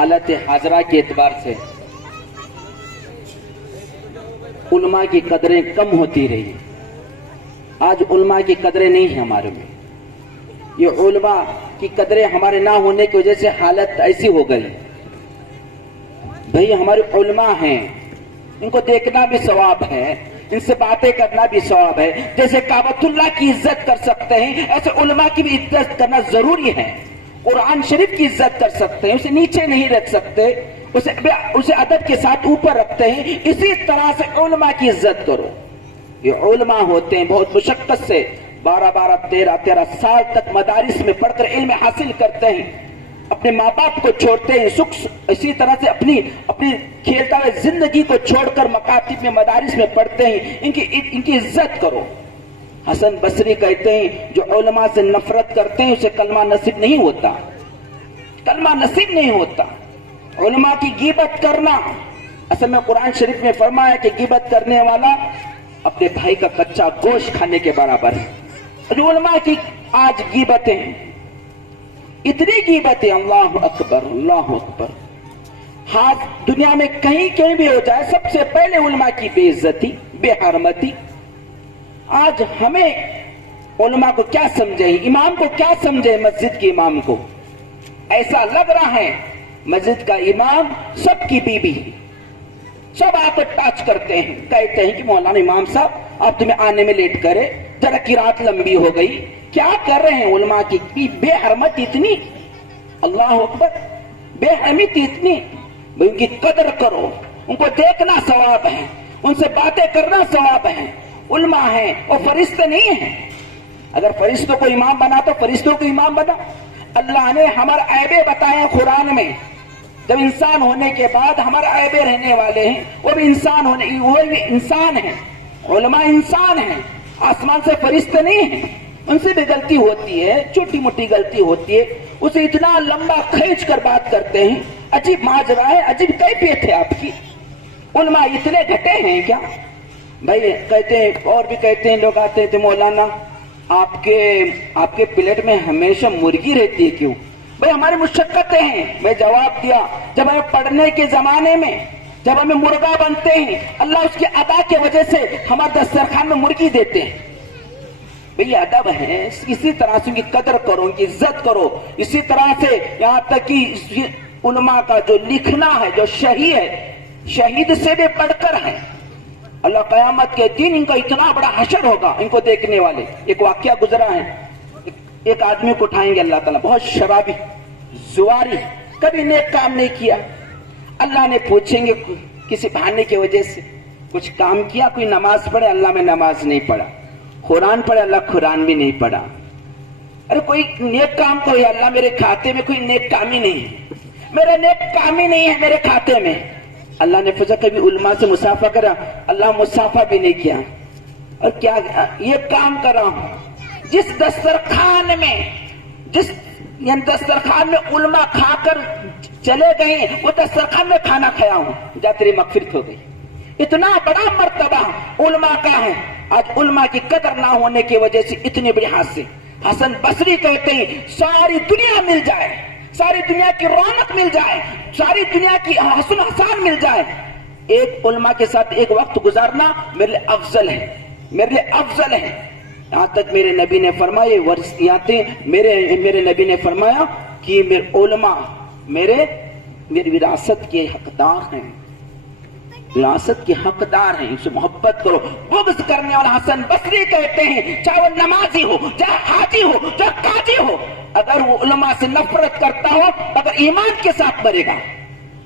हालत हाजरा के एतबार से उलमा की कदरें कम होती रही। आज उलमा की कदरें नहीं है हमारे में। ये उलमा की कदरें हमारे ना होने की वजह से हालत ऐसी हो गई। भाई हमारे उलमा हैं, इनको देखना भी सवाब है, इनसे बातें करना भी सवाब है। जैसे काबतुल्लाह की इज्जत कर सकते हैं, ऐसे उलमा की भी इज्जत करना जरूरी है। कुरान शरीफ की इज्जत कर सकते हैं, उसे नीचे नहीं रख सकते, उसे अदब के साथ ऊपर रखते हैं। इसी तरह से उलमा की इज्जत करो। ये उलमा होते हैं बहुत मुशक्कत से 12-12, 13-13 साल तक मदारिस में पढ़कर इल्म हासिल करते हैं, अपने माँ बाप को छोड़ते हैं, सुख इसी तरह से अपनी खेलता हुए जिंदगी को छोड़कर मकातिब में मदारिस में पढ़ते हैं। इनकी इज्जत करो। हसन बसरी कहते हैं जो उलमा से नफरत करते हैं उसे कलमा नसीब नहीं होता, कलमा नसीब नहीं होता। उलमा की गीबत करना, असल में कुरान शरीफ में फरमाया कि गीबत करने वाला अपने भाई का कच्चा गोश्त खाने के बराबर है। जो उलमा की आज गीबतें, इतनी गीबतें, अल्लाह अकबर अल्लाह अकबर। हाथ दुनिया में कहीं भी हो जाए, सबसे पहले उलमा की बेइज्जती, बेहरमती। आज हमें उलमा को क्या समझे, इमाम को क्या समझे, मस्जिद के इमाम को ऐसा लग रहा है मस्जिद का इमाम सबकी बीबी, सब आकर टच करते हैं, कहते हैं कि मौलाना इमाम साहब आप तुम्हें आने में लेट करे, जरा की रात लंबी हो गई। क्या कर रहे हैं उलमा की बेहरमत इतनी, अल्लाह अकबर, बेहरमत इतनी। भाई उनकी कदर करो, उनको देखना सवाब है, उनसे बातें करना सवाब है। उलमा है और फरिश्ते नहीं है। अगर फरिश्तों को इमाम बना तो फरिश्तों को इमाम बना। अल्लाह ने हमारे ऐबे बताए कुरान में, जब इंसान होने के बाद हमारे ऐबे रहने वाले हैं, वो भी इंसान है, उलमा इंसान है, आसमान से फरिश्ते नहीं है। उनसे भी गलती होती है, छोटी मोटी गलती होती है, उसे इतना लंबा खींच कर बात करते हैं। अजीब माजरा है, अजीब कैफियत है आपकी। उलमा इतने घटे हैं क्या भाई? कहते हैं, और भी कहते हैं, लोग आते थे, मौलाना आपके प्लेट में हमेशा मुर्गी रहती है क्यों? भाई हमारी मुशक्कतें हैं। मैं जवाब दिया, जब हमें पढ़ने के जमाने में जब हमें मुर्गा बनते हैं, अल्लाह उसके अदा के वजह से हमारे दस्तरखान में मुर्गी देते हैं। भैया अदब है, इसी तरह से उनकी कदर करो, उनकी इज्जत करो। इसी तरह से यहाँ तक कि उलमा का जो लिखना है, जो शहीद है, शहीद से भी बढ़कर है। अल्लाह कयामत के दिन इनका इतना बड़ा हशर होगा, इनको देखने वाले। एक वाकया गुजरा है, एक आदमी को उठाएंगे अल्लाह ताला, बहुत शराबी, जुआरी, कभी नेक काम नहीं किया। अल्लाह ने पूछेंगे किसी बहाने की वजह से कुछ काम किया, कोई नमाज पढ़े, अल्लाह में नमाज नहीं पढ़ा, कुरान पढ़े, अल्लाह कुरान भी नहीं पढ़ा। अरे कोई नेक काम कोई, अल्लाह मेरे खाते में कोई नेक काम ही नहीं है, मेरे नेक काम ही नहीं है मेरे खाते में। अल्लाह ने पूछा कभी उलमा से मुसाफा करा? अल्लाह मुसाफा भी नहीं किया। और क्या ये काम कर रहा हूं, जिस दस्तरखान में उलमा खाकर चले गए, वो दस्तरखान में खाना खाया हूं, जा तेरी मगफिरत हो गई। इतना बड़ा मर्तबा उलमा का है। आज उलमा की कदर ना होने की वजह से इतने बड़े हादसे। हसन बसरी कहते हैं सारी दुनिया मिल जाए, सारी दुनिया की रौनक मिल जाए, सारी दुनिया की हसन हसान मिल जाए, एक उलमा के साथ एक वक्त गुजारना मेरे लिए अफजल है, मेरे लिए अफजल है। यहाँ तक मेरे नबी ने फरमाया, मेरे नबी ने फरमाया कि मेरे उलमा मेरी विरासत के हकदार हैं, विरासत के हकदार हैं, इनसे मोहब्बत करो। बुग़्ज़ करने वाला हसन बसरी कहते हैं चाहे वो नमाजी हो, चाहे हाजी हो, चाहे काजी हो, अगर वो उलमा से नफरत करता हो, अगर ईमान के साथ मरेगा,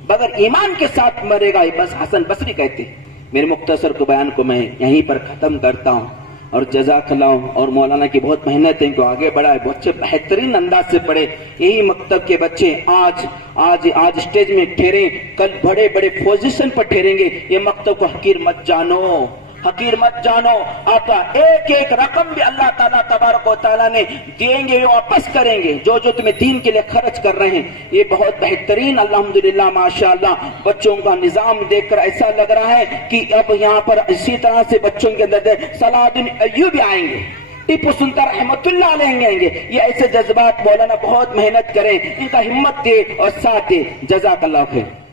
बगैर ईमान के साथ मरेगा। बस हसन बसरी कहते हैं। मेरे मुख्तसर को बयान को मैं यहीं पर खत्म करता हूँ और जज़ाकल्लाह। और मौलाना की बहुत मेहनत है, इनको आगे बढ़ाए, बच्चे बेहतरीन अंदाज से पढ़े। यही मकतब के बच्चे आज स्टेज में ठहरे, कल बड़े बड़े पोजीशन पर ठहरेंगे। ये मकतब को हकीर मत जानो, हकीर मत जानो। आपका एक एक रकम भी अल्लाह ताला तबारक व तआला ने देंगे, ये वापस करेंगे। जो जो तुम्हें दीन के लिए खर्च कर रहे हैं, ये बहुत बेहतरीन अल्हम्दुलिल्लाह माशाअल्लाह बच्चों का निजाम देखकर ऐसा लग रहा है कि अब यहाँ पर इसी तरह से बच्चों के अंदर सलाहुद्दीन अय्यूबी आएंगे, ٹیپو سلطان رحمت اللہ علیہ گے. یہ ایسے جذبات مولانا بہت محنت کریں, ان کا ہمت دے اور ساتھ دے. جزاک اللہ خیر.